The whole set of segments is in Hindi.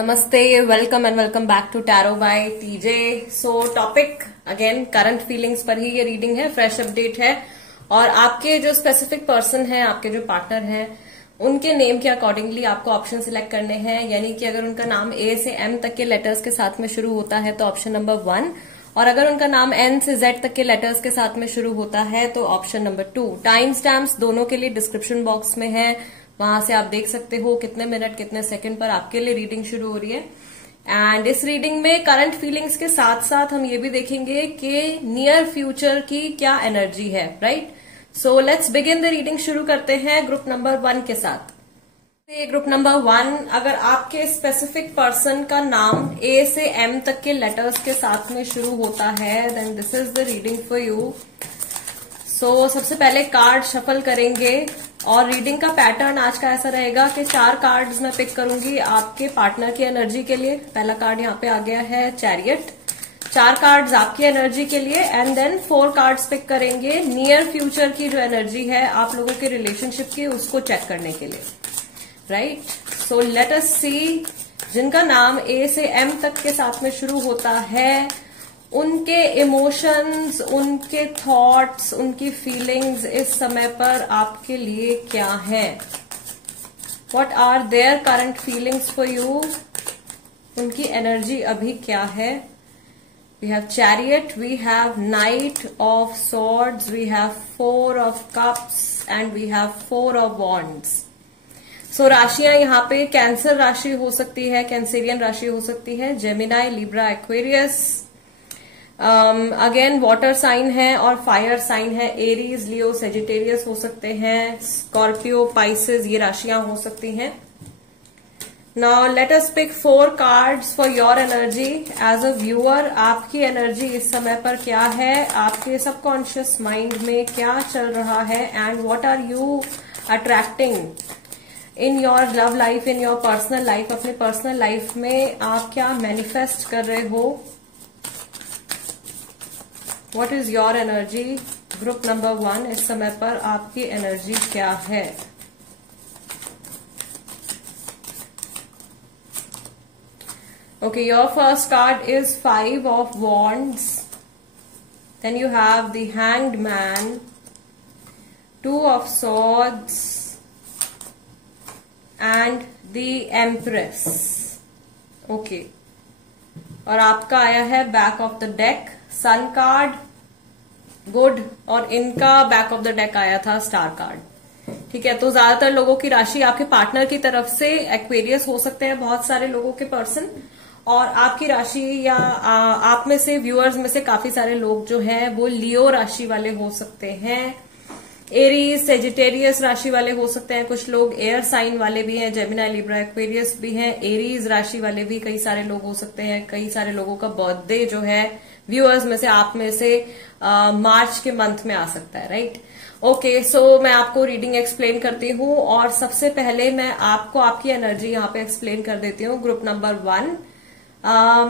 Namaste, welcome and welcome back to Tarot by TJ. So topic again current feelings पर ही ये reading है, fresh update है और आपके जो specific person हैं, आपके जो partner हैं, उनके नेम के अकॉर्डिंगली आपको ऑप्शन सिलेक्ट करने हैं। यानी कि अगर उनका नाम A से M तक के लेटर्स के साथ में शुरू होता है तो ऑप्शन नंबर 1, और अगर उनका नाम N से Z तक के लेटर्स के साथ में शुरू होता है तो ऑप्शन नंबर 2। टाइम स्टैम्प्स दोनों के लिए डिस्क्रिप्शन बॉक्स में है, वहां से आप देख सकते हो कितने मिनट कितने सेकंड पर आपके लिए रीडिंग शुरू हो रही है। एंड इस रीडिंग में करंट फीलिंग्स के साथ साथ हम ये भी देखेंगे कि नियर फ्यूचर की क्या एनर्जी है, right. So let's begin the reading. शुरू करते हैं ग्रुप नंबर 1 के साथ। ग्रुप नंबर 1, अगर आपके स्पेसिफिक पर्सन का नाम A से M तक के लेटर्स के साथ में शुरू होता है then this is the reading for you. So सबसे पहले कार्ड शफल करेंगे और रीडिंग का पैटर्न आज का ऐसा रहेगा कि 4 कार्ड्स मैं पिक करूंगी आपके पार्टनर की एनर्जी के लिए। पहला कार्ड यहाँ पे आ गया है चैरियट, 4 कार्ड्स आपकी एनर्जी के लिए एंड देन 4 कार्ड्स पिक करेंगे नियर फ्यूचर की जो एनर्जी है आप लोगों के रिलेशनशिप की, उसको चेक करने के लिए, राइट। सो लेट अस सी, जिनका नाम A से M तक के साथ में शुरू होता है उनके इमोशंस, उनके थॉट्स, उनकी फीलिंग्स इस समय पर आपके लिए क्या है। What are their current feelings for you, उनकी एनर्जी अभी क्या है। We have chariot, we have knight of swords, we have 4 of cups and we have 4 of wands. So राशियां यहाँ पे कैंसर राशि हो सकती है, कैंसेरियन राशि हो सकती है, Gemini, Libra, Aquarius, again water sign है और फायर साइन है, एरीज, लियो, सेजिटेरियस हो सकते हैं, स्कॉर्पियो, पाइसेस, ये राशियां हो सकती हैं। Now let us pick 4 cards for your energy as a viewer. आपकी एनर्जी इस समय पर क्या है, आपके सबकॉन्शियस माइंड में क्या चल रहा है and what are you attracting in your love life, in your personal life. अपने पर्सनल लाइफ में आप क्या मैनिफेस्ट कर रहे हो। What is your energy? Group number 1, इस समय पर आपकी एनर्जी क्या है। Okay, your first card is 5 of Wands. Then you have the Hanged Man, 2 of Swords, and the Empress. Okay. और आपका आया है back of the deck sun card, good, और इनका बैक ऑफ द डेक आया था स्टार कार्ड। ठीक है, तो ज्यादातर लोगों की राशि आपके पार्टनर की तरफ से एक्वेरियस हो सकते हैं, बहुत सारे लोगों के पर्सन, और आपकी राशि या आप में से व्यूअर्स में से काफी सारे लोग जो हैं वो लियो राशि वाले हो सकते हैं, एरीज, सेजिटेरियस राशि वाले हो सकते हैं, कुछ लोग एयर साइन वाले भी हैं, जेमिनाई, लिब्रा, एक्वेरियस भी हैं, एरीज राशि वाले भी कई सारे लोग हो सकते हैं। कई सारे लोगों का बर्थडे जो है व्यूअर्स में से, आप में से मार्च के मंथ में आ सकता है, राइट। ओके, सो मैं आपको रीडिंग एक्सप्लेन करती हूँ और सबसे पहले मैं आपको आपकी एनर्जी यहाँ पे एक्सप्लेन कर देती हूँ। ग्रुप नंबर 1,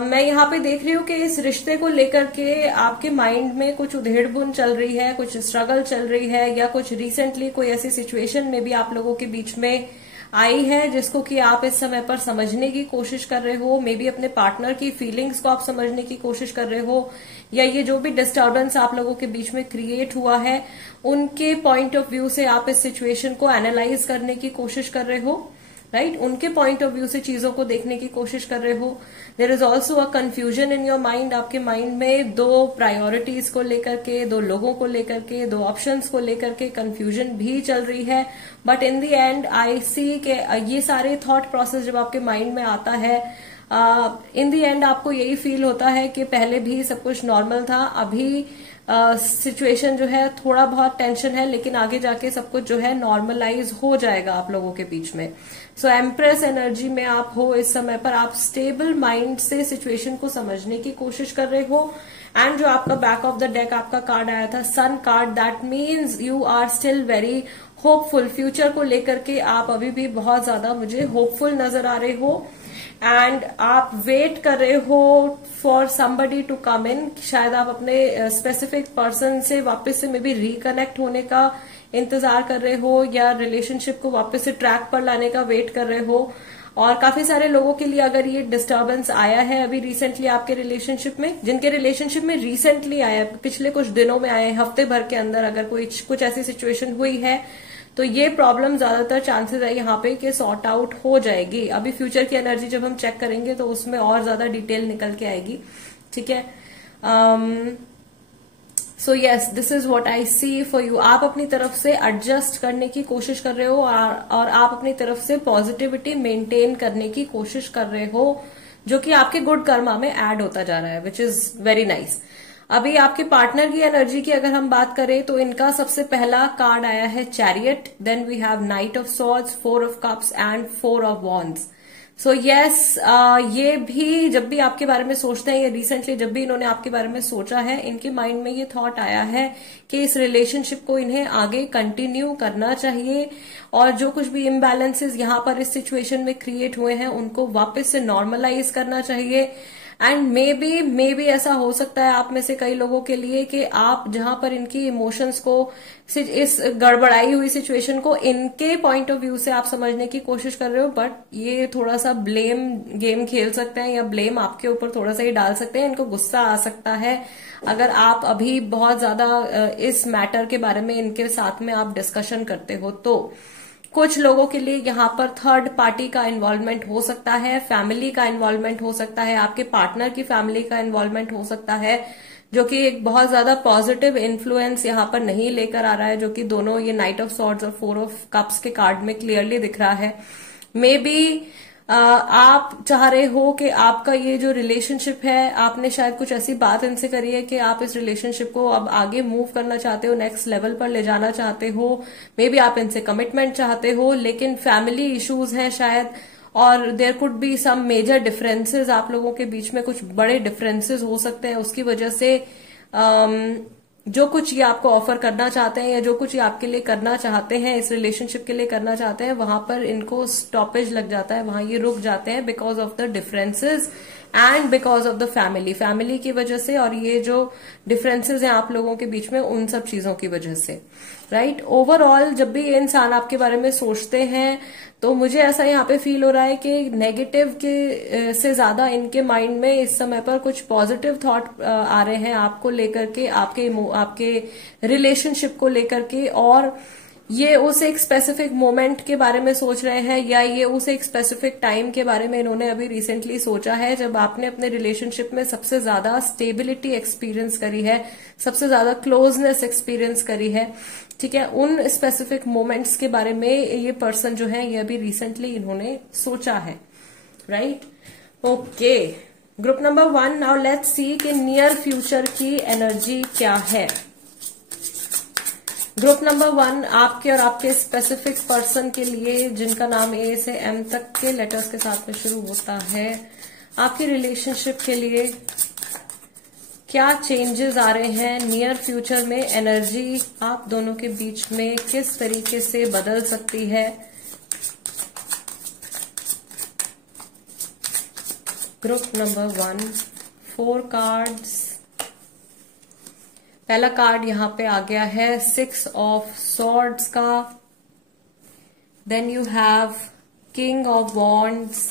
मैं यहाँ पे देख रही हूँ कि इस रिश्ते को लेकर के आपके माइंड में कुछ उधेड़-बुन चल रही है, कुछ स्ट्रगल चल रही है, या कुछ रिसेंटली कोई ऐसी सिचुएशन में भी आप लोगों के बीच में आई है जिसको कि आप इस समय पर समझने की कोशिश कर रहे हो। मे बी अपने पार्टनर की फीलिंग्स को आप समझने की कोशिश कर रहे हो, या ये जो भी डिस्टर्बेंस आप लोगों के बीच में क्रिएट हुआ है उनके पॉइंट ऑफ व्यू से आप इस सिचुएशन को एनालाइज करने की कोशिश कर रहे हो, राइट। उनके पॉइंट ऑफ व्यू से चीजों को देखने की कोशिश कर रहे हो। There is also a confusion in your mind. आपके माइंड में 2 प्रायोरिटीज को लेकर के, 2 लोगों को लेकर के, 2 ऑप्शंस को लेकर के कंफ्यूजन भी चल रही है। But in the end I see के ये सारे थॉट प्रोसेस जब आपके माइंड में आता है, इन द एंड आपको यही फील होता है कि पहले भी सब कुछ नॉर्मल था, अभी सिचुएशन जो है थोड़ा बहुत टेंशन है, लेकिन आगे जाके सब कुछ जो है नॉर्मलाइज हो जाएगा आप लोगों के बीच में। सो एम्प्रेस एनर्जी में आप हो इस समय पर, आप स्टेबल माइंड से सिचुएशन को समझने की कोशिश कर रहे हो। एंड जो आपका बैक ऑफ द डेक आपका कार्ड आया था sun card, that means you are still very hopeful. Future को लेकर के आप अभी भी बहुत ज्यादा मुझे होपफुल नजर आ रहे हो एंड आप वेट कर रहे हो फॉर समबडी टू कम इन। शायद आप अपने स्पेसिफिक पर्सन से वापस से मे बी रिकनेक्ट होने का इंतजार कर रहे हो या रिलेशनशिप को वापस से ट्रैक पर लाने का वेट कर रहे हो। और काफी सारे लोगों के लिए अगर ये डिस्टर्बेंस आया है अभी रिसेंटली आपके रिलेशनशिप में, जिनके रिलेशनशिप में रिसेंटली आया, पिछले कुछ दिनों में आए, हफ्ते भर के अंदर अगर कोई कुछ ऐसी सिचुएशन हुई है, तो ये प्रॉब्लम ज्यादातर चांसेस है यहाँ पे कि सॉर्ट आउट हो जाएगी। अभी फ्यूचर की एनर्जी जब हम चेक करेंगे तो उसमें और ज्यादा डिटेल निकल के आएगी, ठीक है। So yes, this is what I see for you. आप अपनी तरफ से एडजस्ट करने की कोशिश कर रहे हो और आप अपनी तरफ से पॉजिटिविटी मेंटेन करने की कोशिश कर रहे हो, जो कि आपके गुड कर्मा में ऐड होता जा रहा है, विच इज वेरी नाइस। अभी आपके पार्टनर की एनर्जी की अगर हम बात करें तो इनका सबसे पहला कार्ड आया है chariot, then we have knight of swords, 4 of cups and 4 of wands. So yes, ये भी जब भी आपके बारे में सोचते हैं, या रिसेंटली जब भी इन्होंने आपके बारे में सोचा है, इनके माइंड में ये थॉट आया है कि इस रिलेशनशिप को इन्हें आगे कंटिन्यू करना चाहिए और जो कुछ भी इम्बैलेंसेस यहाँ पर इस सिचुएशन में क्रिएट हुए हैं उनको वापस से नॉर्मलाइज करना चाहिए। एंड मे बी ऐसा हो सकता है आप में से कई लोगों के लिए कि आप जहां पर इनकी इमोशंस को, इस गड़बड़ाई हुई सिचुएशन को इनके पॉइंट ऑफ व्यू से आप समझने की कोशिश कर रहे हो, बट ये थोड़ा सा ब्लेम गेम खेल सकते हैं या ब्लेम आपके ऊपर थोड़ा सा ही डाल सकते हैं। इनको गुस्सा आ सकता है अगर आप अभी बहुत ज्यादा इस मैटर के बारे में इनके साथ में आप डिस्कशन करते हो तो। कुछ लोगों के लिए यहाँ पर थर्ड पार्टी का इन्वॉल्वमेंट हो सकता है, फैमिली का इन्वॉल्वमेंट हो सकता है, आपके पार्टनर की फैमिली का इन्वॉल्वमेंट हो सकता है, जो कि एक बहुत ज्यादा पॉजिटिव इन्फ्लुएंस यहाँ पर नहीं लेकर आ रहा है, जो कि दोनों ये नाइट ऑफ सॉर्ड्स और 4 ऑफ कप्स के कार्ड में क्लियरली दिख रहा है। मे बी आप चाह रहे हो कि आपका ये जो रिलेशनशिप है, आपने शायद कुछ ऐसी बात इनसे करी है कि आप इस रिलेशनशिप को अब आगे मूव करना चाहते हो, नेक्स्ट लेवल पर ले जाना चाहते हो, मे बी आप इनसे कमिटमेंट चाहते हो, लेकिन फैमिली इश्यूज हैं शायद, और there could be some major differences, आप लोगों के बीच में कुछ बड़े डिफरेंसेस हो सकते हैं। उसकी वजह से जो कुछ ये आपको ऑफर करना चाहते हैं या जो कुछ ये आपके लिए करना चाहते हैं, इस रिलेशनशिप के लिए करना चाहते हैं, वहां पर इनको स्टॉपेज लग जाता है, वहां ये रुक जाते हैं because of the differences and because of the family की वजह से, और ये जो डिफरेंसेस हैं आप लोगों के बीच में उन सब चीजों की वजह से, राइट। ओवरऑल जब भी ये इंसान आपके बारे में सोचते हैं तो मुझे ऐसा यहाँ पे फील हो रहा है कि नेगेटिव के से ज्यादा इनके माइंड में इस समय पर कुछ पॉजिटिव थॉट आ रहे हैं आपको लेकर के, आपके रिलेशनशिप को लेकर के, और ये उस एक स्पेसिफिक मोमेंट के बारे में सोच रहे हैं, या ये उस एक स्पेसिफिक टाइम के बारे में इन्होंने अभी रिसेंटली सोचा है जब आपने अपने रिलेशनशिप में सबसे ज्यादा स्टेबिलिटी एक्सपीरियंस करी है, सबसे ज्यादा क्लोजनेस एक्सपीरियंस करी है, ठीक है। उन स्पेसिफिक मोमेंट्स के बारे में ये पर्सन जो है ये अभी रिसेंटली इन्होंने सोचा है, right. Okay, group number 1, now let's see कि नियर फ्यूचर की एनर्जी क्या है। ग्रुप नंबर 1 आपके और आपके स्पेसिफिक पर्सन के लिए जिनका नाम ए से एम तक के लेटर्स के साथ में शुरू होता है, आपकी रिलेशनशिप के लिए क्या चेंजेस आ रहे हैं नियर फ्यूचर में, एनर्जी आप दोनों के बीच में किस तरीके से बदल सकती है। Group number 1, 4 cards. पहला कार्ड यहां पे आ गया है 6 ऑफ सॉर्ड्स का, then you have king of wands,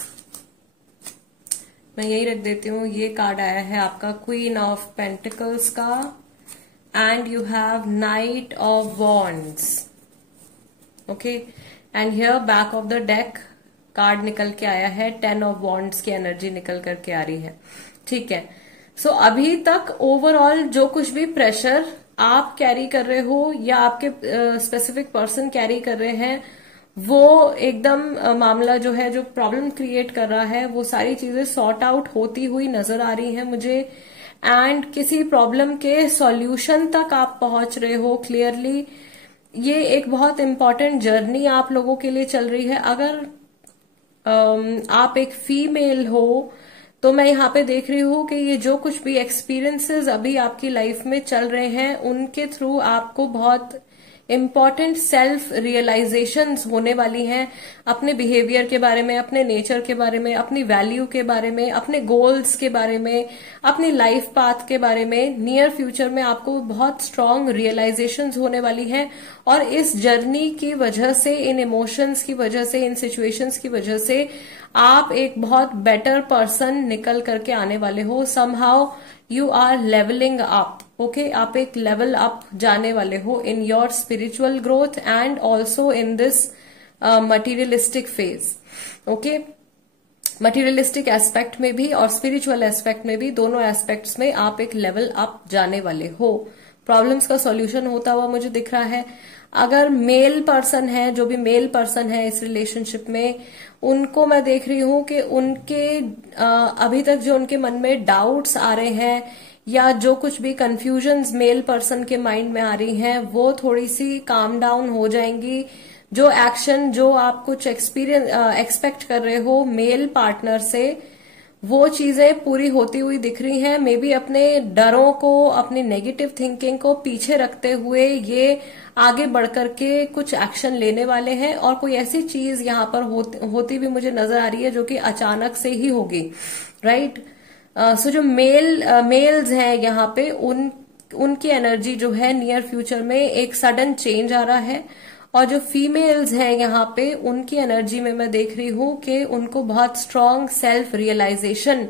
मैं यही रख देती हूँ, ये कार्ड आया है आपका क्वीन ऑफ पेंटिकल्स का, and you have knight of wands, okay. And hear back of the deck card निकल के आया है 10 ऑफ वॉन्ड्स की एनर्जी निकल करके आ रही है, ठीक है। सो अभी तक ओवरऑल जो कुछ भी प्रेशर आप कैरी कर रहे हो या आपके स्पेसिफिक पर्सन कैरी कर रहे हैं, वो एकदम मामला जो है, जो प्रॉब्लम क्रिएट कर रहा है, वो सारी चीजें सॉर्ट आउट होती हुई नजर आ रही हैं मुझे, एंड किसी प्रॉब्लम के सॉल्यूशन तक आप पहुंच रहे हो क्लियरली। ये एक बहुत इंपॉर्टेंट जर्नी आप लोगों के लिए चल रही है। अगर आप एक फीमेल हो तो मैं यहाँ पे देख रही हूँ कि ये जो कुछ भी एक्सपीरियंसेस अभी आपकी लाइफ में चल रहे हैं, उनके थ्रू आपको बहुत इम्पॉर्टेंट सेल्फ रियलाइजेशंस होने वाली हैं अपने बिहेवियर के बारे में, अपने नेचर के बारे में, अपनी वैल्यू के बारे में, अपने गोल्स के बारे में, अपनी लाइफ पाथ के बारे में। नियर फ्यूचर में आपको बहुत स्ट्रांग रियलाइजेशंस होने वाली हैं और इस जर्नी की वजह से, इन इमोशंस की वजह से, इन सिचुएशंस की वजह से आप एक बहुत बेटर पर्सन निकल करके आने वाले हो। Somehow you are levelling up, okay, आप एक लेवल अप जाने वाले हो in your spiritual growth and also in this materialistic phase, okay. Materialistic aspect में भी और स्पिरिचुअल एस्पेक्ट में भी, दोनों एस्पेक्ट्स में आप एक लेवल अप जाने वाले हो। प्रॉब्लम्स का सॉल्यूशन होता हुआ मुझे दिख रहा है। अगर मेल पर्सन है, जो भी मेल पर्सन है इस रिलेशनशिप में, उनको मैं देख रही हूं कि उनके अभी तक जो उनके मन में डाउट्स आ रहे हैं या जो कुछ भी कंफ्यूजन्स मेल पर्सन के माइंड में आ रही हैं, वो थोड़ी सी काम डाउन हो जाएंगी। जो एक्शन, जो आप कुछ एक्सपेक्ट कर रहे हो मेल पार्टनर से, वो चीजें पूरी होती हुई दिख रही हैं। मे बी अपने डरों को, अपनी नेगेटिव थिंकिंग को पीछे रखते हुए ये आगे बढ़कर के कुछ एक्शन लेने वाले हैं और कोई ऐसी चीज यहाँ पर होती भी मुझे नजर आ रही है जो कि अचानक से ही होगी, राइट। सो जो मेल्स हैं यहाँ पे, उनकी एनर्जी जो है नियर फ्यूचर में एक सडन चेंज आ रहा है। और जो फीमेल्स हैं यहाँ पे, उनकी एनर्जी में मैं देख रही हूं कि उनको बहुत strong self realisation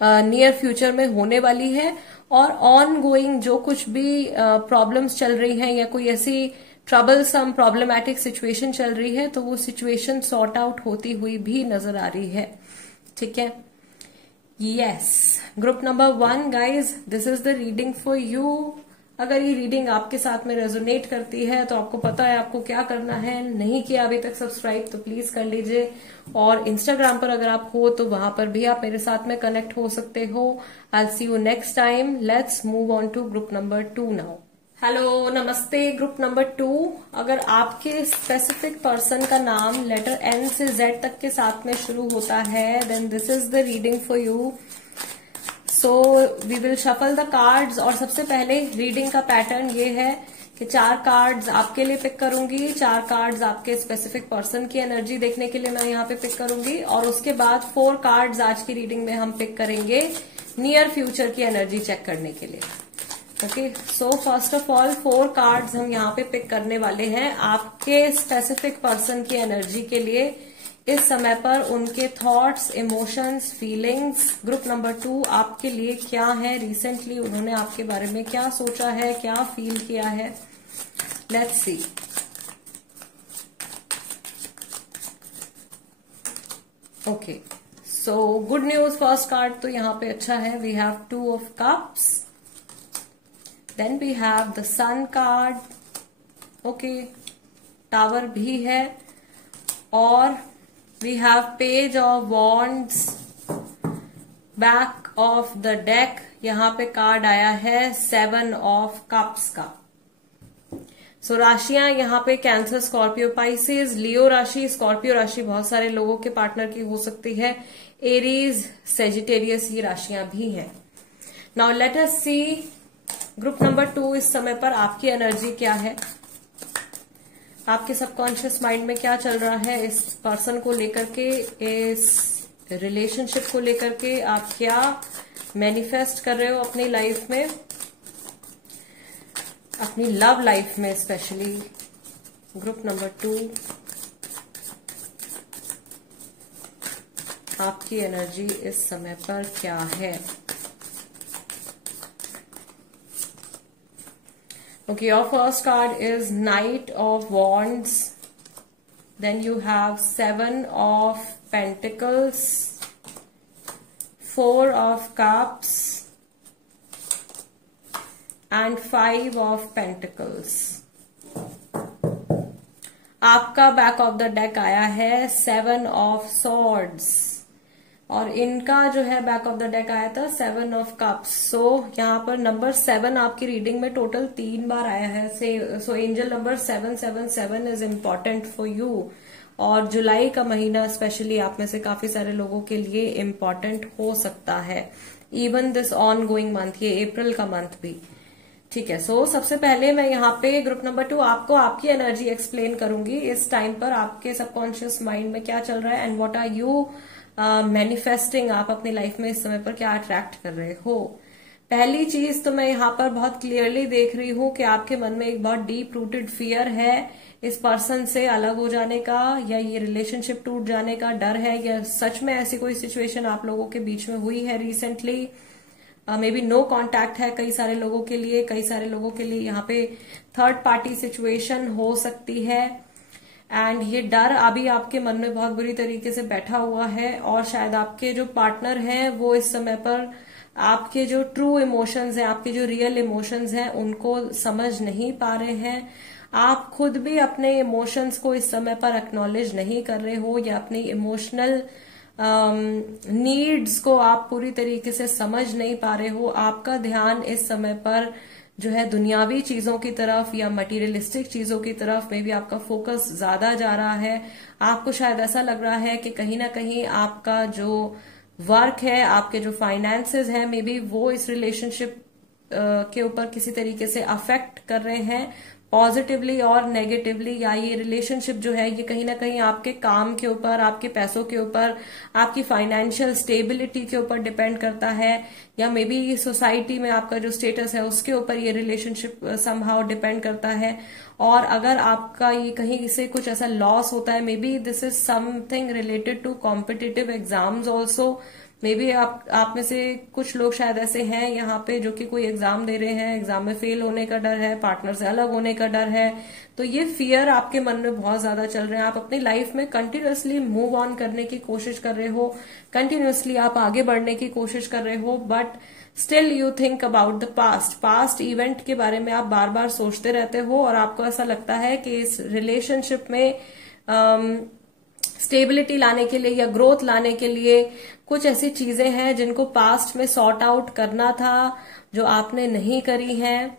near future में होने वाली है। और ऑन गोइंग जो कुछ भी प्रॉब्लम्स चल रही हैं या कोई ऐसी ट्रबलसम प्रॉब्लमैटिक सिचुएशन चल रही है, तो वो सिचुएशन सॉर्ट आउट होती हुई भी नजर आ रही है, ठीक है। Yes, group number 1 guys, this is the reading for you. अगर ये रीडिंग आपके साथ में रेजोनेट करती है तो आपको पता है आपको क्या करना है। नहीं किया अभी तक सब्सक्राइब तो प्लीज कर लीजिए। और इंस्टाग्राम पर अगर आप हो तो वहां पर भी आप मेरे साथ में कनेक्ट हो सकते हो। I will see you next time. Let's move on to group number 2 now. Hello, नमस्ते ग्रुप नंबर 2। अगर आपके स्पेसिफिक पर्सन का नाम लेटर N से Z तक के साथ में शुरू होता है, then this is the reading for you. So we will shuffle the cards. और सबसे पहले रीडिंग का पैटर्न ये है कि 4 कार्ड्स आपके लिए पिक करूंगी, 4 कार्ड्स आपके स्पेसिफिक पर्सन की एनर्जी देखने के लिए मैं यहाँ पे पिक करूंगी, और उसके बाद 4 कार्ड्स आज की रीडिंग में हम पिक करेंगे नियर फ्यूचर की एनर्जी चेक करने के लिए, okay. So first of all 4 cards हम यहाँ पे पिक करने वाले हैं आपके स्पेसिफिक पर्सन की एनर्जी के लिए इस समय पर, उनके thoughts, emotions, feelings. Group number 2 आपके लिए क्या है, रिसेंटली उन्होंने आपके बारे में क्या सोचा है, क्या फील किया है। Let's see. Okay, so good news first card तो यहाँ पे अच्छा है। We have 2 of cups, then we have the sun card, okay, tower भी है, और we have page of wands, back of the deck यहाँ पे कार्ड आया है 7 of cups का। सो राशियां यहाँ पे कैंसर, स्कॉर्पियो, पाइसेस, लियो राशि, स्कॉर्पियो राशि बहुत सारे लोगों के पार्टनर की हो सकती है, एरीज, सेजिटेरियस, ये राशियां भी हैं। Now let us see group number 2 इस समय पर आपकी एनर्जी क्या है, आपके सबकॉन्शियस माइंड में क्या चल रहा है इस पर्सन को लेकर के, इस रिलेशनशिप को लेकर के, आप क्या मैनिफेस्ट कर रहे हो अपनी लाइफ में, अपनी लव लाइफ में स्पेशली। ग्रुप नंबर 2 आपकी एनर्जी इस समय पर क्या है। Okay, your first card is Knight of Wands. Then you have 7 of Pentacles, 4 of Cups, and 5 of Pentacles. आपका बैक ऑफ द डेक आया है 7 of Swords. और इनका जो है बैक ऑफ द डेक आया था 7 ऑफ कप्स। सो यहाँ पर नंबर 7 आपकी रीडिंग में टोटल 3 बार आया है। So angel number 777 is important for you. और जुलाई का महीना स्पेशली आप में से काफी सारे लोगों के लिए इम्पोर्टेंट हो सकता है। Even this on going month, ये अप्रैल का मंथ भी, ठीक है। सो सबसे पहले मैं यहाँ पे ग्रुप नंबर 2 आपको आपकी एनर्जी एक्सप्लेन करूंगी इस टाइम पर, आपके सबकॉन्शियस माइंड में क्या चल रहा है and what are you manifesting, आप अपनी लाइफ में इस समय पर क्या अट्रैक्ट कर रहे हो। पहली चीज तो मैं यहाँ पर बहुत क्लियरली देख रही हूँ कि आपके मन में एक बहुत डीप रूटेड फियर है इस पर्सन से अलग हो जाने का, या ये रिलेशनशिप टूट जाने का डर है, या सच में ऐसी कोई सिचुएशन आप लोगों के बीच में हुई है recently. Maybe no contact है कई सारे लोगों के लिए, कई सारे लोगों के लिए यहाँ पे थर्ड पार्टी सिचुएशन हो सकती है। एंड ये डर अभी आपके मन में बहुत बुरी तरीके से बैठा हुआ है, और शायद आपके जो पार्टनर हैं वो इस समय पर आपके जो ट्रू इमोशंस हैं, आपके जो रियल इमोशंस हैं उनको समझ नहीं पा रहे हैं। आप खुद भी अपने इमोशंस को इस समय पर एक्नॉलेज नहीं कर रहे हो, या अपनी इमोशनल नीड्स को आप पूरी तरीके से समझ नहीं पा रहे हो। आपका ध्यान इस समय पर जो है दुनियावी चीजों की तरफ या मटेरियलिस्टिक चीजों की तरफ में भी आपका फोकस ज्यादा जा रहा है। आपको शायद ऐसा लग रहा है कि कहीं ना कहीं आपका जो वर्क है, आपके जो फाइनेंसेस हैं, मे बी वो इस रिलेशनशिप के ऊपर किसी तरीके से अफेक्ट कर रहे हैं, पॉजिटिवली और नेगेटिवली। या ये रिलेशनशिप जो है ये कहीं ना कहीं आपके काम के ऊपर, आपके पैसों के ऊपर, आपकी फाइनेंशियल स्टेबिलिटी के ऊपर डिपेंड करता है, या मे बी सोसाइटी में आपका जो स्टेटस है उसके ऊपर ये रिलेशनशिप समहाउ डिपेंड करता है। और अगर आपका ये कहीं से कुछ ऐसा लॉस होता है, maybe this is something related to competitive exams also. Maybe आप में से कुछ लोग शायद ऐसे हैं यहाँ पे जो कि कोई एग्जाम दे रहे हैं, एग्जाम में फेल होने का डर है, पार्टनर से अलग होने का डर है। तो ये फियर आपके मन में बहुत ज्यादा चल रहे हैं। आप अपनी लाइफ में कंटिन्यूअसली मूव ऑन करने की कोशिश कर रहे हो, कंटिन्यूअसली आप आगे बढ़ने की कोशिश कर रहे हो, but still you think about the past event के बारे में आप बार बार सोचते रहते हो, और आपको ऐसा लगता है कि इस रिलेशनशिप में स्टेबिलिटी लाने के लिए या ग्रोथ लाने के लिए कुछ ऐसी चीजें हैं जिनको पास्ट में सॉर्ट आउट करना था, जो आपने नहीं करी हैं,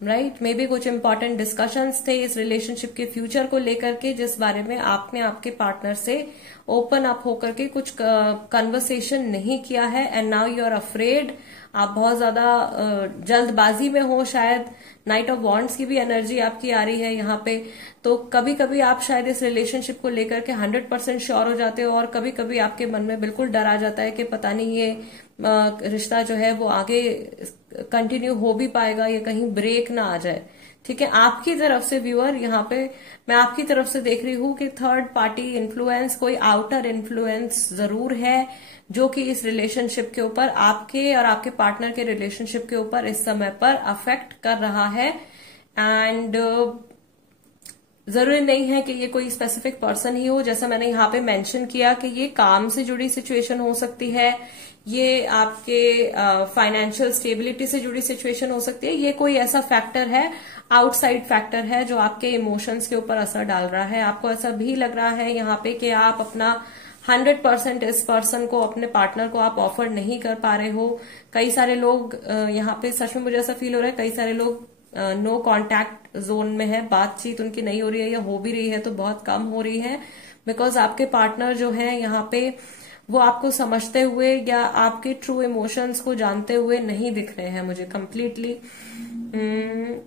राइट। मे बी कुछ इंपॉर्टेंट डिस्कशंस थे इस रिलेशनशिप के फ्यूचर को लेकर के, जिस बारे में आपने आपके पार्टनर से ओपन अप होकर के कुछ कन्वर्सेशन नहीं किया है, and now you are afraid. आप बहुत ज्यादा जल्दबाजी में हो, शायद नाइट ऑफ वॉन्ड्स की भी एनर्जी आपकी आ रही है यहाँ पे। तो कभी कभी आप शायद इस रिलेशनशिप को लेकर के 100% श्योर हो जाते हो, और कभी कभी आपके मन में बिल्कुल डर आ जाता है कि पता नहीं ये रिश्ता जो है वो आगे कंटिन्यू हो भी पाएगा या कहीं ब्रेक ना आ जाए। ठीक है, आपकी तरफ से व्यूअर यहाँ पे मैं आपकी तरफ से देख रही हूँ कि थर्ड पार्टी इन्फ्लुएंस, कोई आउटर इन्फ्लुएंस जरूर है जो कि इस रिलेशनशिप के ऊपर, आपके और आपके पार्टनर के रिलेशनशिप के ऊपर इस समय पर अफेक्ट कर रहा है। एंड जरूरी नहीं है कि ये कोई स्पेसिफिक पर्सन ही हो, जैसा मैंने यहाँ पे मेंशन किया कि ये काम से जुड़ी सिचुएशन हो सकती है, ये आपके फाइनेंशियल स्टेबिलिटी से जुड़ी सिचुएशन हो सकती है, ये कोई ऐसा फैक्टर है, आउटसाइड फैक्टर है जो आपके इमोशंस के ऊपर असर डाल रहा है। आपको ऐसा भी लग रहा है यहाँ पे कि आप अपना 100% इस पर्सन को, अपने पार्टनर को आप ऑफर नहीं कर पा रहे हो। कई सारे लोग यहाँ पे सच में मुझे ऐसा फील हो रहा है, कई सारे लोग नो कॉन्टैक्ट जोन में है, बातचीत उनकी नहीं हो रही है, या हो भी रही है तो बहुत कम हो रही है, बिकॉज आपके पार्टनर जो है यहाँ पे वो आपको समझते हुए या आपके ट्रू इमोशंस को जानते हुए नहीं दिख रहे हैं मुझे कंप्लीटली।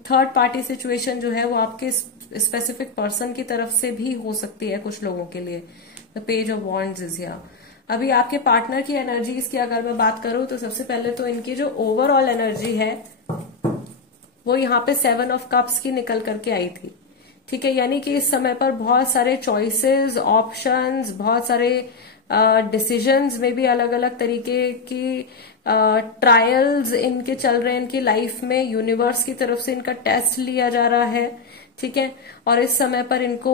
थर्ड पार्टी सिचुएशन जो है वो आपके स्पेसिफिक पर्सन की तरफ से भी हो सकती है कुछ लोगों के लिए। The page of wands is here. अभी आपके पार्टनर की एनर्जीज की अगर मैं बात करूं तो सबसे पहले तो इनकी जो ओवरऑल एनर्जी है वो यहाँ पे 7 ऑफ कप्स की निकल करके आई थी। ठीक है, यानी कि इस समय पर बहुत सारे चॉइसेस, ऑप्शंस, बहुत सारे डिसीजंस में भी अलग अलग तरीके की ट्रायल्स इनके चल रहे हैं इनकी लाइफ में। यूनिवर्स की तरफ से इनका टेस्ट लिया जा रहा है, ठीक है, और इस समय पर इनको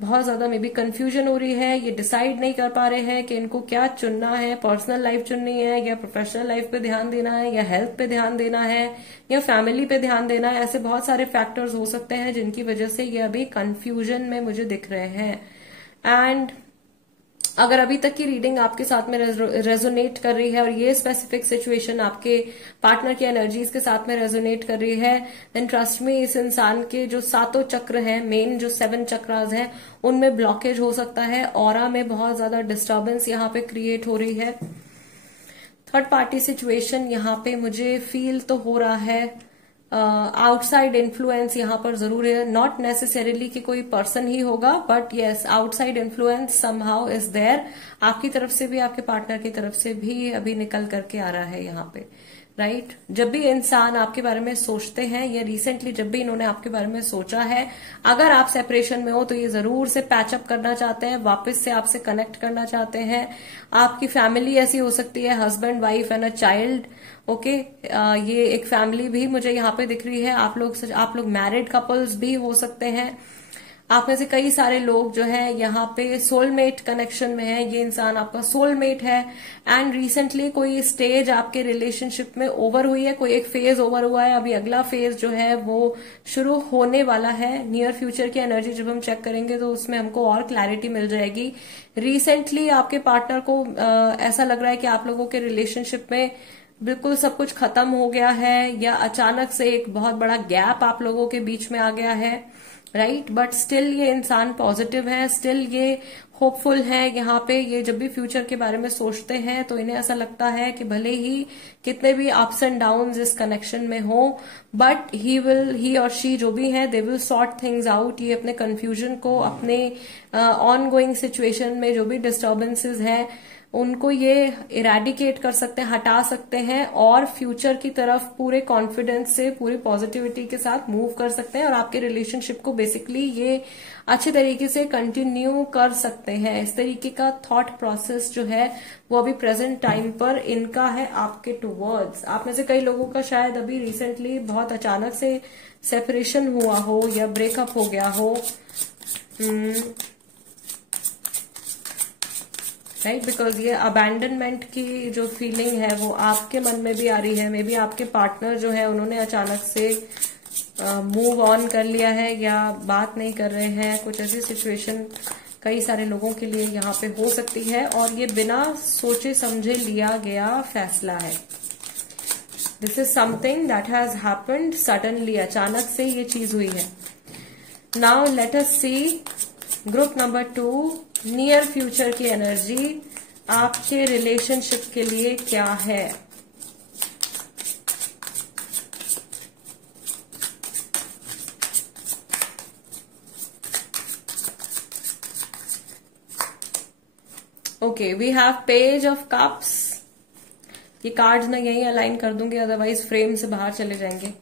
बहुत ज्यादा मे बी कंफ्यूजन हो रही है, ये डिसाइड नहीं कर पा रहे हैं कि इनको क्या चुनना है, पर्सनल लाइफ चुननी है या प्रोफेशनल लाइफ पे ध्यान देना है, या हेल्थ पे ध्यान देना है, या फैमिली पे ध्यान देना है। ऐसे बहुत सारे फैक्टर्स हो सकते हैं जिनकी वजह से ये अभी कंफ्यूजन में मुझे दिख रहे हैं। एंड अगर अभी तक की रीडिंग आपके साथ में रेजोनेट कर रही है और ये स्पेसिफिक सिचुएशन आपके पार्टनर की एनर्जीज के साथ में रेजोनेट कर रही है, देन ट्रस्ट मी, इस इंसान के जो 7 चक्र हैं, मेन जो 7 चक्रास हैं, उनमें ब्लॉकेज हो सकता है, ऑरा में बहुत ज्यादा डिस्टर्बेंस यहाँ पे क्रिएट हो रही है। थर्ड पार्टी सिचुएशन यहाँ पे मुझे फील तो हो रहा है आउटसाइड इन्फ्लुएंस यहाँ पर जरूर है, नॉट नेसेसरीली कि कोई पर्सन ही होगा, but yes outside influence somehow is there, आपकी तरफ से भी आपके पार्टनर की तरफ से भी अभी निकल करके आ रहा है यहाँ पे, राइट। जब भी इंसान आपके बारे में सोचते हैं या रिसेंटली जब भी इन्होंने आपके बारे में सोचा है, अगर आप सेपरेशन में हो तो ये जरूर से पैचअप करना चाहते हैं, वापस से आपसे कनेक्ट करना चाहते हैं। आपकी फैमिली ऐसी हो सकती है, husband wife and a child, okay. ये एक फैमिली भी मुझे यहाँ पे दिख रही है। आप लोग मैरिड कपल्स भी हो सकते हैं। आप में से कई सारे लोग जो है यहाँ पे सोलमेट कनेक्शन में है, ये इंसान आपका सोलमेट है। एंड रिसेंटली कोई स्टेज आपके रिलेशनशिप में ओवर हुई है, कोई एक फेज ओवर हुआ है, अभी अगला फेज जो है वो शुरू होने वाला है। नियर फ्यूचर की एनर्जी जब हम चेक करेंगे तो उसमें हमको और क्लैरिटी मिल जाएगी। रिसेंटली आपके पार्टनर को ऐसा लग रहा है कि आप लोगों के रिलेशनशिप में बिल्कुल सब कुछ खत्म हो गया है, या अचानक से एक बहुत बड़ा गैप आप लोगों के बीच में आ गया है, राइट। बट स्टिल ये इंसान पॉजिटिव है, स्टिल ये होपफुल है। यहाँ पे ये जब भी फ्यूचर के बारे में सोचते हैं तो इन्हें ऐसा लगता है कि भले ही कितने भी अप्स एंड डाउन्स इस कनेक्शन में हो, बट ही और शी जो भी है they will sort things out. ये अपने कंफ्यूजन को, अपने ऑन गोइंग सिचुएशन में जो भी डिस्टर्बेंसेस है उनको ये इरेडिकेट कर सकते हैं, हटा सकते हैं, और फ्यूचर की तरफ पूरे कॉन्फिडेंस से, पूरी पॉजिटिविटी के साथ मूव कर सकते हैं, और आपके रिलेशनशिप को बेसिकली ये अच्छे तरीके से कंटिन्यू कर सकते हैं। इस तरीके का थॉट प्रोसेस जो है वो अभी प्रेजेंट टाइम पर इनका है आपके टुवर्ड्स। आप में से कई लोगों का शायद अभी रिसेंटली बहुत अचानक से सेपरेशन हुआ हो या ब्रेकअप हो गया हो, राइट, बिकॉज ये अबैंडनमेंट की जो फीलिंग है वो आपके मन में भी आ रही है। मे बी आपके पार्टनर जो है उन्होंने अचानक से मूव ऑन कर लिया है या बात नहीं कर रहे हैं, कुछ ऐसी सिचुएशन कई सारे लोगों के लिए यहाँ पे हो सकती है, और ये बिना सोचे समझे लिया गया फैसला है। This is something that has happened suddenly, अचानक से ये चीज हुई है। Now let us see group number 2, near future की एनर्जी आपके रिलेशनशिप के लिए क्या है। Okay, we have page of cups. ये कार्ड्स मैं यही अलाइन कर दूंगी, अदरवाइज फ्रेम से बाहर चले जाएंगे,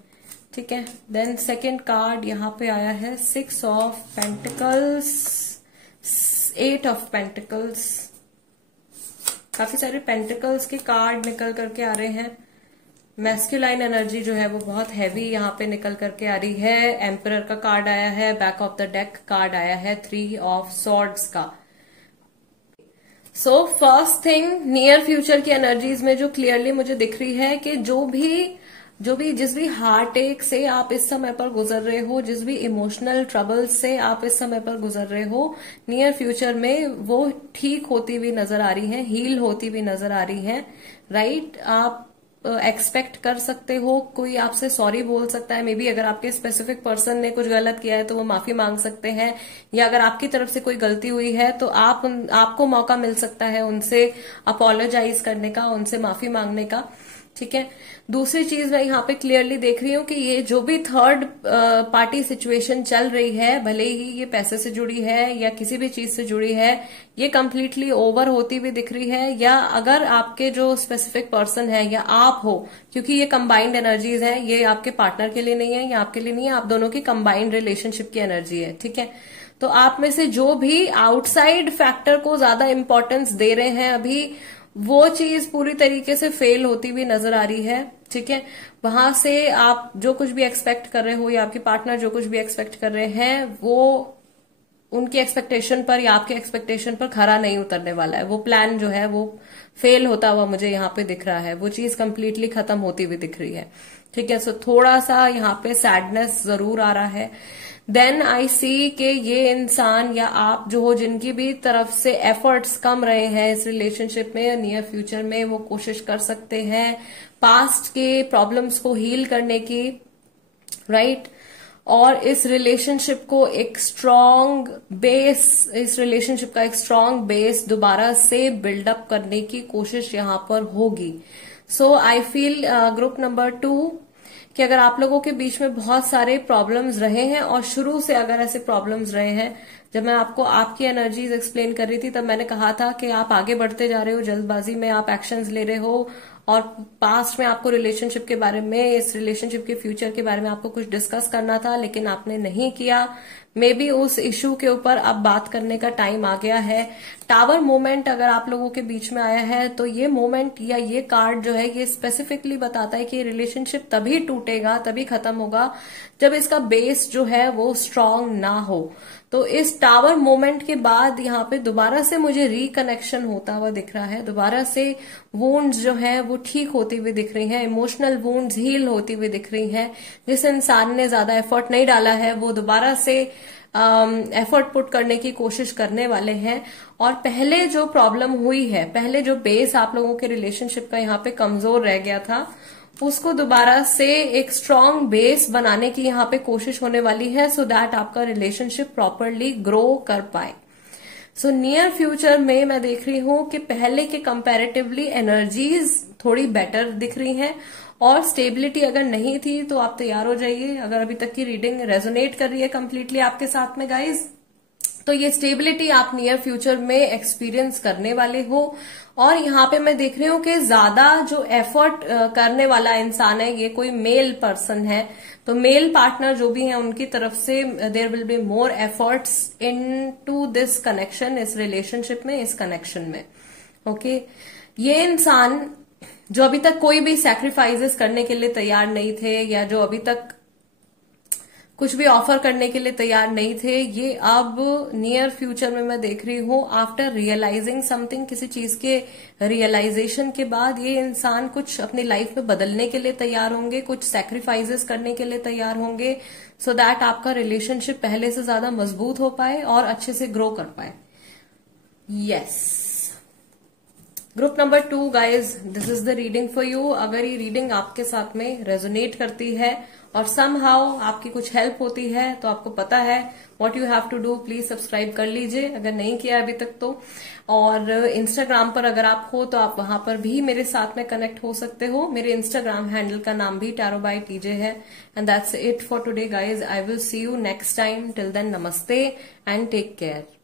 ठीक है। देन सेकेंड कार्ड यहाँ पे आया है 6 ऑफ पेंटिकल्स, 8 ऑफ पेंटिकल्स। काफी सारे पेंटिकल्स के कार्ड निकल करके आ रहे हैं। मैस्कुलाइन एनर्जी जो है वो बहुत हैवी यहाँ पे निकल करके आ रही है। एम्परर का कार्ड आया है, back of the deck card आया है 3 ऑफ सॉर्ड्स का। So first thing, near future की एनर्जीज में जो क्लियरली मुझे दिख रही है कि जिस भी हार्ट अटैक से आप इस समय पर गुजर रहे हो, जिस भी इमोशनल ट्रबल से आप इस समय पर गुजर रहे हो, नियर फ्यूचर में वो ठीक होती हुई नजर आ रही है, हील होती हुई नजर आ रही है, राइट। आप एक्सपेक्ट कर सकते हो कोई आपसे सॉरी बोल सकता है। मे बी अगर आपके स्पेसिफिक पर्सन ने कुछ गलत किया है तो वो माफी मांग सकते हैं, या अगर आपकी तरफ से कोई गलती हुई है तो आपको मौका मिल सकता है उनसे अपोलोजाइज करने का, उनसे माफी मांगने का, ठीक है। दूसरी चीज मैं यहाँ पे क्लियरली देख रही हूँ कि ये जो भी थर्ड पार्टी सिचुएशन चल रही है, भले ही ये पैसे से जुड़ी है या किसी भी चीज से जुड़ी है, ये कंप्लीटली ओवर होती हुई दिख रही है। या अगर आपके जो स्पेसिफिक पर्सन है या आप हो, क्योंकि ये कंबाइंड एनर्जीज है, ये आपके पार्टनर के लिए नहीं है या आपके लिए नहीं है, आप दोनों की कंबाइंड रिलेशनशिप की एनर्जी है, ठीक है। तो आप में से जो भी आउटसाइड फैक्टर को ज्यादा इंपॉर्टेंस दे रहे हैं अभी, वो चीज पूरी तरीके से फेल होती हुई नजर आ रही है, ठीक है। वहां से आप जो कुछ भी एक्सपेक्ट कर रहे हो या आपके पार्टनर जो कुछ भी एक्सपेक्ट कर रहे हैं, वो उनकी एक्सपेक्टेशन पर या आपके एक्सपेक्टेशन पर खरा नहीं उतरने वाला है। वो प्लान जो है वो फेल होता हुआ मुझे यहाँ पे दिख रहा है, वो चीज कंप्लीटली खत्म होती हुई दिख रही है, ठीक है। सो थोड़ा सा यहाँ पे सैडनेस जरूर आ रहा है। देन आई सी कि ये इंसान या आप जो हो, जिनकी भी तरफ से एफर्ट्स कम रहे हैं इस रिलेशनशिप में, नियर फ्यूचर में वो कोशिश कर सकते हैं पास्ट के प्रॉब्लम्स को हील करने की, राइट। और इस रिलेशनशिप को एक स्ट्रांग बेस, इस रिलेशनशिप का एक स्ट्रांग बेस दोबारा से बिल्डअप करने की कोशिश यहाँ पर होगी। सो आई फील ग्रुप नंबर 2 कि अगर आप लोगों के बीच में बहुत सारे प्रॉब्लम्स रहे हैं और शुरू से अगर ऐसे प्रॉब्लम्स रहे हैं, जब मैं आपको आपकी एनर्जीज एक्सप्लेन कर रही थी तब मैंने कहा था कि आप आगे बढ़ते जा रहे हो, जल्दबाजी में आप एक्शंस ले रहे हो और पास्ट में आपको रिलेशनशिप के बारे में, इस रिलेशनशिप के फ्यूचर के बारे में आपको कुछ डिस्कस करना था लेकिन आपने नहीं किया। मे बी उस इश्यू के ऊपर अब बात करने का टाइम आ गया है। टावर मोमेंट अगर आप लोगों के बीच में आया है तो ये मोमेंट या ये कार्ड जो है ये स्पेसिफिकली बताता है कि रिलेशनशिप तभी टूटेगा, तभी खत्म होगा जब इसका बेस जो है वो स्ट्रांग ना हो। तो इस टावर मोमेंट के बाद यहाँ पे दोबारा से मुझे रिकनेक्शन होता हुआ दिख रहा है, दोबारा से वुंड्स जो है वो ठीक होती हुई दिख रही हैं, इमोशनल वुंड्स हील होती हुई दिख रही हैं। जिस इंसान ने ज्यादा एफर्ट नहीं डाला है वो दोबारा से एफर्ट पुट करने की कोशिश करने वाले हैं। और पहले जो प्रॉब्लम हुई है, पहले जो बेस आप लोगों के रिलेशनशिप का यहाँ पे कमजोर रह गया था, उसको दोबारा से एक स्ट्रांग बेस बनाने की यहाँ पे कोशिश होने वाली है, सो दैट आपका रिलेशनशिप प्रॉपरली ग्रो कर पाए। सो नियर फ्यूचर में मैं देख रही हूं कि पहले के कंपैरेटिवली एनर्जीज थोड़ी बेटर दिख रही हैं और स्टेबिलिटी अगर नहीं थी तो आप तैयार हो जाइए। अगर अभी तक की रीडिंग रेजोनेट कर रही है कंप्लीटली आपके साथ में गाइज, तो ये स्टेबिलिटी आप नियर फ्यूचर में एक्सपीरियंस करने वाले हो। और यहाँ पे मैं देख रही हूँ कि ज्यादा जो एफर्ट करने वाला इंसान है ये कोई मेल पर्सन है, तो मेल पार्टनर जो भी है उनकी तरफ से there will be more efforts into this connection, इस रिलेशनशिप में, इस कनेक्शन में। ओके, ये इंसान जो अभी तक कोई भी सैक्रिफाइसेस करने के लिए तैयार नहीं थे या जो अभी तक कुछ भी ऑफर करने के लिए तैयार नहीं थे, ये अब नियर फ्यूचर में मैं देख रही हूं आफ्टर रियलाइजिंग समथिंग, किसी चीज के रियलाइजेशन के बाद ये इंसान कुछ अपनी लाइफ में बदलने के लिए तैयार होंगे, कुछ सैक्रिफाइसेस करने के लिए तैयार होंगे, सो दैट आपका रिलेशनशिप पहले से ज्यादा मजबूत हो पाए और अच्छे से ग्रो कर पाए। Yes, group number 2 guys, this is the reading for you. अगर ये रीडिंग आपके साथ में रेजोनेट करती है और समहाउ आपकी कुछ हेल्प होती है तो आपको पता है what you have to do, please subscribe कर लीजिए अगर नहीं किया अभी तक तो। और इंस्टाग्राम पर अगर आप हो तो आप वहां पर भी मेरे साथ में कनेक्ट हो सकते हो। मेरे इंस्टाग्राम हैंडल का नाम भी टैरो बाय टीजे है। And that's it for today guys, I will see you next time. Till then, नमस्ते एंड टेक केयर।